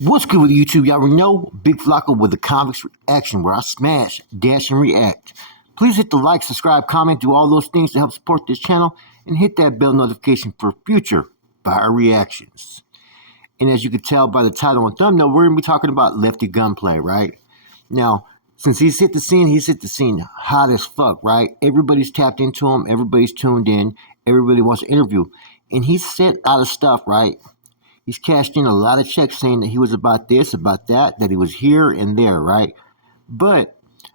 What's good with YouTube? Y'all already know Big Flocko with the Comics Reaction, where I smash, dash, and react. Please hit the like, subscribe, comment, do all those things to help support this channel, and hit that bell notification for future fire reactions. And as you can tell by the title and thumbnail, we're going to be talking about Lefty Gunplay, right? Now, since he's hit the scene hot as fuck, right? Everybody's tapped into him, everybody's tuned in, everybody wants to interview. And he's said a lot of stuff, right? He's cashed in a lot of checks saying that he was about this, about that he was here and there, right? But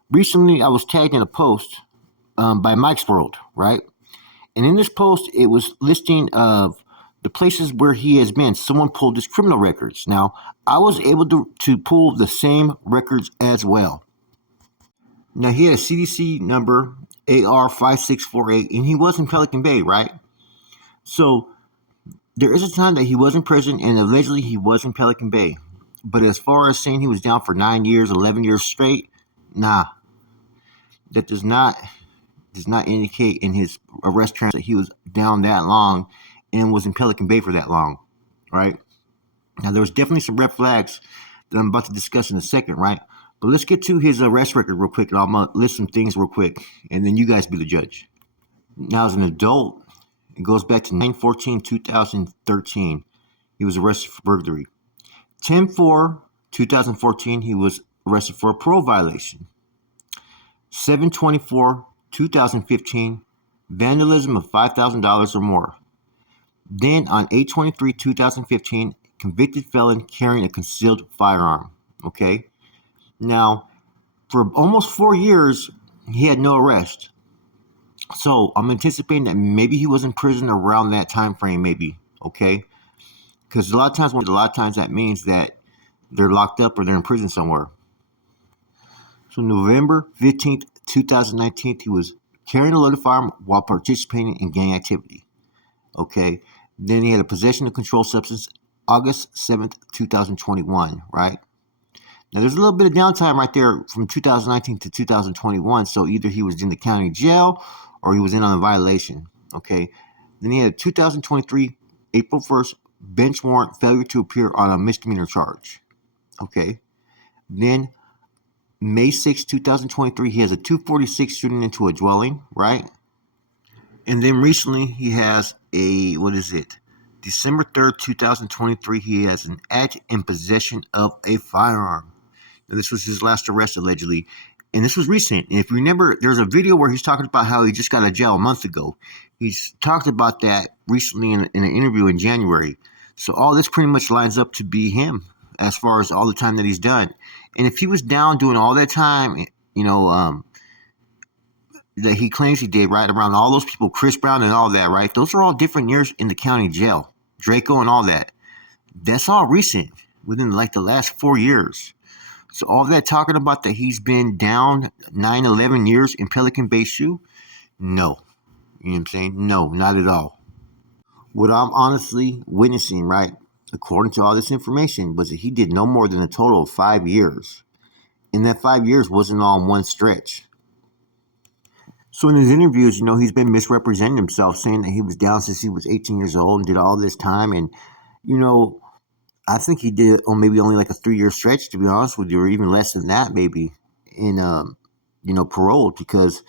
recently I was tagged in a post by Mike's World, right? And in this post, it was listing of the places where he has been. Someone pulled his criminal records. Now, I was able to pull the same records as well. Now, he had a CDC number, AR5648, and he was in Pelican Bay, right? So, there is a time that he was in prison, and allegedly he was in Pelican Bay. But as far as saying he was down for 9 years, 11 years straight, nah. That does not indicate in his arrest transcript that he was down that long and was in Pelican Bay for that long, right? Now, there was definitely some red flags that I'm about to discuss in a second, right? But let's get to his arrest record real quick, and I'm going to list some things real quick, and then you guys be the judge. Now, as an adult, it goes back to 9/14/2013. He was arrested for burglary. 10/4/2014, he was arrested for a parole violation. 7/24/2015, vandalism of $5,000 or more. Then on 8/23/2015, convicted felon carrying a concealed firearm. Okay? Now, for almost 4 years, he had no arrest. So I'm anticipating that maybe he was in prison around that time frame, maybe, okay? Because a lot of times that means that they're locked up or they're in prison somewhere. So November 15th, 2019, he was carrying a loaded firearm while participating in gang activity, okay? Then he had a possession of controlled substance, August 7th, 2021, right? Now, there's a little bit of downtime right there from 2019 to 2021, so either he was in the county jail or he was in on a violation, okay? Then he had a 2023, April 1st, bench warrant failure to appear on a misdemeanor charge, okay? Then May 6, 2023, he has a 246 shooting into a dwelling, right? And then recently he has a, December 3rd, 2023, he has an act in possession of a firearm. Now, this was his last arrest, allegedly. And this was recent. And if you remember, there's a video where he's talking about how he just got out of jail a month ago. He's talked about that recently in an interview in January. So all this pretty much lines up to be him as far as all the time that he's done. And if he was down doing all that time, that he claims he did, right, around all those people, Chris Brown and all that, right? Those are all different years in the county jail. Draco and all that. That's all recent, within like the last 4 years. So all that talking about that he's been down 9, 11 years in Pelican Bay shoe? No. You know what I'm saying? No, not at all. What I'm honestly witnessing, right, according to all this information, was that he did no more than a total of 5 years. And that 5 years wasn't all in one stretch. So in his interviews, he's been misrepresenting himself, saying that he was down since he was 18 years old and did all this time. And, I think he did maybe only like a 3-year stretch, to be honest with you, or even less than that, maybe, in, paroled. Because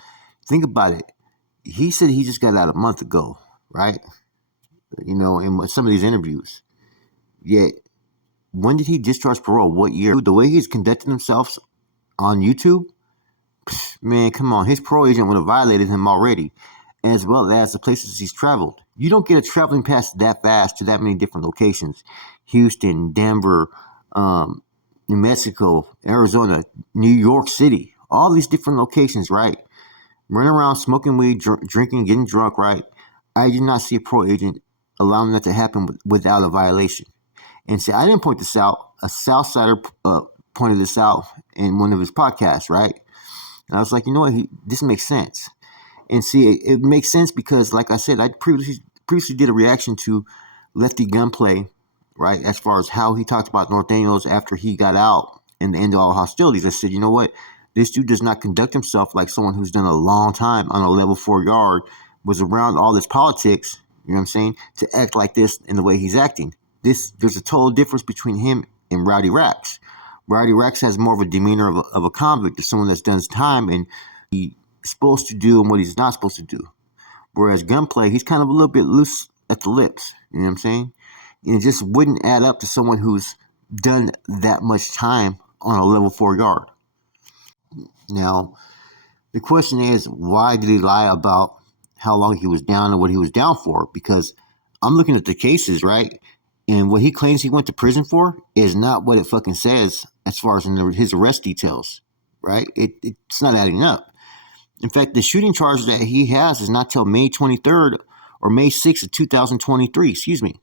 think about it. He said he just got out a month ago, right? In some of these interviews. Yet, when did he discharge parole? What year? The way he's conducting himself on YouTube, man, come on. His parole agent would have violated him already, as well as the places he's traveled. You don't get a traveling pass that fast to that many different locations. Houston, Denver, New Mexico, Arizona, New York City. All these different locations, right? Running around, smoking weed, drinking, getting drunk, right? I did not see a parole agent allowing that to happen without a violation. And see, I didn't point this out. A Southsider pointed this out in one of his podcasts, right? And I was like, you know what? This makes sense. And see, it makes sense because, like I said, I previously did a reaction to Lefty Gunplay, right, as far as how he talked about North Daniels after he got out and the end of all hostilities. I said, you know what? This dude does not conduct himself like someone who's done a long time on a level 4 yard, was around all this politics, you know what I'm saying, to act like this in the way he's acting. There's a total difference between him and Rowdy Rax. Rowdy Rax has more of a demeanor of a convict, of someone that's done his time and he's supposed to do and what he's not supposed to do. Whereas Gunplay, he's kind of a little bit loose at the lips. You know what I'm saying? And it just wouldn't add up to someone who's done that much time on a level 4 yard. Now, the question is, why did he lie about how long he was down and what he was down for? Because I'm looking at the cases, right? And what he claims he went to prison for is not what it fucking says as far as in his arrest details, right? It's not adding up. In fact, the shooting charge that he has is not till May 23rd or May 6th of 2023, excuse me,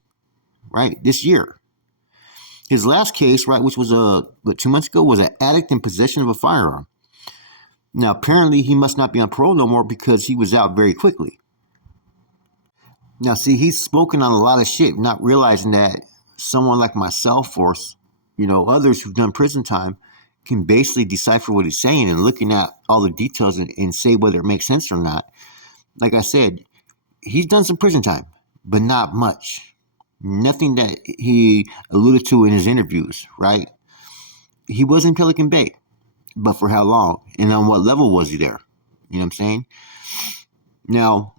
right? This year. His last case, right, which was 2 months ago, was an addict in possession of a firearm. Now, apparently, he must not be on parole no more because he was out very quickly. Now, see, he's spoken on a lot of shit, not realizing that someone like myself or, others who've done prison time can basically decipher what he's saying and looking at all the details and say whether it makes sense or not. Like I said, he's done some prison time, but not much. Nothing that he alluded to in his interviews, right? He was in Pelican Bay, but for how long? And on what level was he there? You know what I'm saying? Now,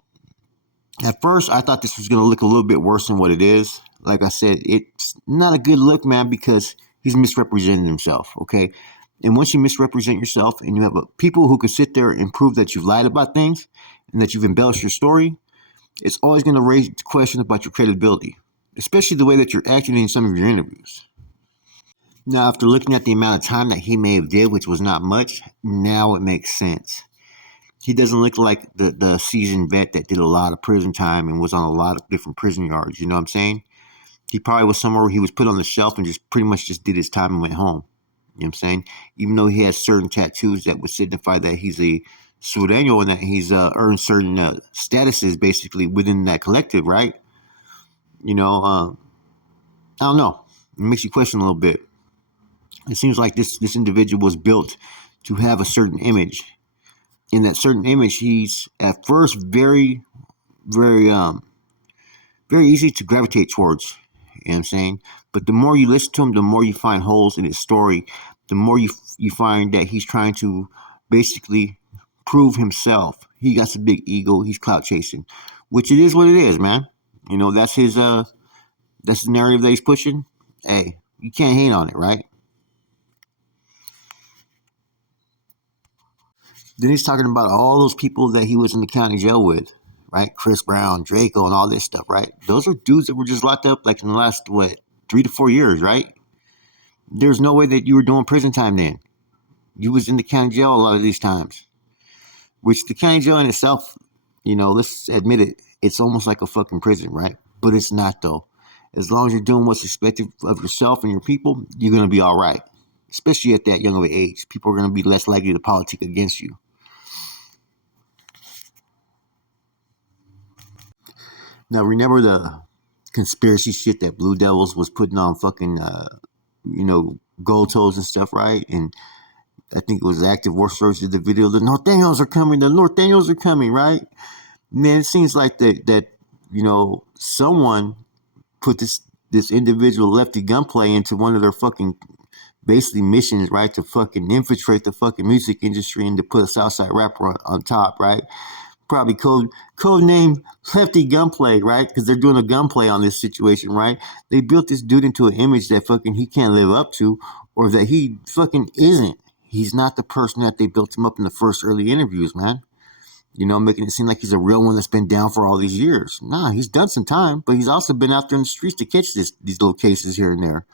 at first, I thought this was going to look a little bit worse than what it is. Like I said, it's not a good look, man, because he's misrepresenting himself, okay? And once you misrepresent yourself and you have people who can sit there and prove that you've lied about things and that you've embellished your story, it's always going to raise questions about your credibility, especially the way that you're acting in some of your interviews. Now, after looking at the amount of time that he may have did, which was not much, now it makes sense. He doesn't look like the seasoned vet that did a lot of prison time and was on a lot of different prison yards. You know what I'm saying? He probably was somewhere where he was put on the shelf and just pretty much just did his time and went home. You know what I'm saying? Even though he has certain tattoos that would signify that he's a sureño and that he's earned certain statuses basically within that collective, right? I don't know. It makes you question a little bit. It seems like this individual was built to have a certain image. In that certain image, he's at first very, very, very easy to gravitate towards. You know what I'm saying? But the more you listen to him, the more you find holes in his story. The more you find that he's trying to basically prove himself. He got some big ego. He's clout chasing, which it is what it is, man. That's his that's the narrative that he's pushing. Hey, you can't hate on it, right? Then he's talking about all those people that he was in the county jail with, right? Chris Brown, Draco, and all this stuff, right? Those are dudes that were just locked up like in the last, 3 to 4 years, right? There's no way that you were doing prison time then. You was in the county jail a lot of these times. Which the county jail in itself, let's admit it, it's almost like a fucking prison, right? But it's not though. As long as you're doing what's expected of yourself and your people, you're going to be all right. Especially at that young of an age. People are going to be less likely to politic against you. Now, remember the conspiracy shit that Blue Devils was putting on fucking, gold toes and stuff, right? And I think it was Active War Stories did the video. The Norteños are coming. The Norteños are coming, right? Man, it seems like that someone put this individual Lefty Gunplay into one of their fucking basically missions, right? To fucking infiltrate the fucking music industry and to put a Southside rapper on top, right? Probably code name Lefty Gunplay, right? Because they're doing a gunplay on this situation, right? They built this dude into an image that fucking he can't live up to, or that he fucking isn't. He's not the person that they built him up in the first early interviews, man. Making it seem like he's a real one that's been down for all these years. Nah, he's done some time, but he's also been out there in the streets to catch these little cases here and there.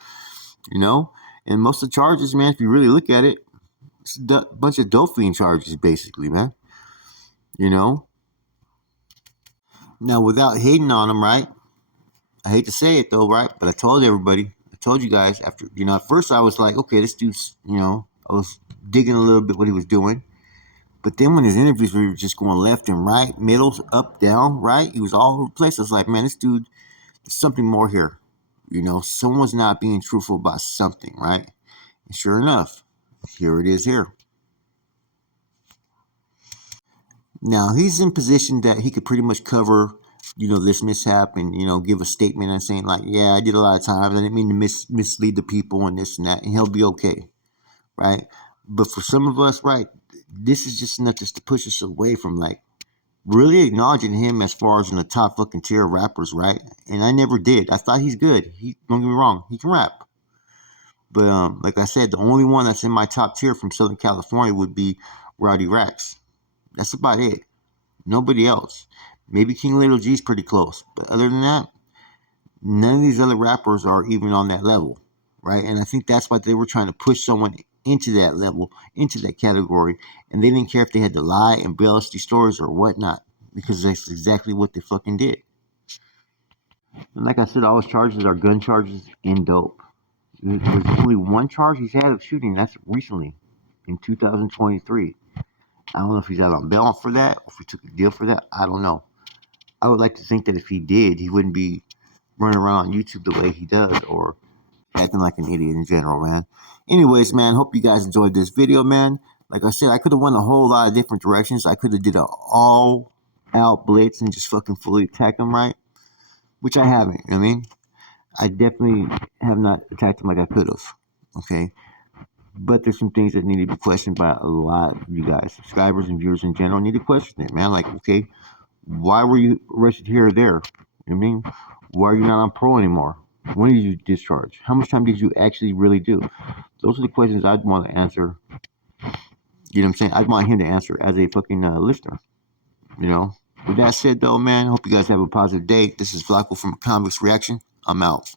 And most of the charges, man, if you really look at it, it's a bunch of dope fiend charges, basically, man. Now, without hating on him, right? I hate to say it though, right? But I told everybody, I told you guys after, at first I was like, okay, this dude's, I was digging a little bit what he was doing. But then when his interviews were just going left and right, middle, up, down, right? He was all over the place. I was like, man, this dude, there's something more here. Someone's not being truthful about something, right? And sure enough, here it is here. Now, he's in position that he could pretty much cover this mishap and, give a statement and saying like, yeah, I did a lot of times. I didn't mean to mislead the people and this and that, and he'll be okay, right? But for some of us, right, this is just enough just to push us away from like really acknowledging him as far as in the top fucking tier of rappers, right? And I never did. I thought he's good. Don't get me wrong, he can rap. But like I said, the only one that's in my top tier from Southern California would be Rowdy Rax. That's about it. Nobody else. Maybe King Little G's pretty close, but other than that, none of these other rappers are even on that level, right? And I think that's why they were trying to push someone into that level, into that category, and they didn't care if they had to lie, embellish these stories or whatnot, because that's exactly what they fucking did. And like I said, all his charges are gun charges and dope. There's only one charge he's had of shooting. That's recently, in 2023. I don't know if he's out on bail for that, or if he took a deal for that. I don't know. I would like to think that if he did, he wouldn't be running around on YouTube the way he does, or acting like an idiot in general, man. Anyways, man, hope you guys enjoyed this video, man. Like I said, I could have went a whole lot of different directions. I could have did an all-out blitz and just fucking fully attack him, right? Which I haven't, you know what I mean? I definitely have not attacked him like I could have, okay? But there's some things that need to be questioned by a lot of you guys. Subscribers and viewers in general need to question it, man. Like, okay, why were you arrested here or there? You know what I mean? Why are you not on parole anymore? When did you discharge? How much time did you actually really do? Those are the questions I'd want to answer. You know what I'm saying? I'd want him to answer as a fucking listener. You know? With that said, though, man, hope you guys have a positive day. This is Flacco from Convicts Reaction. I'm out.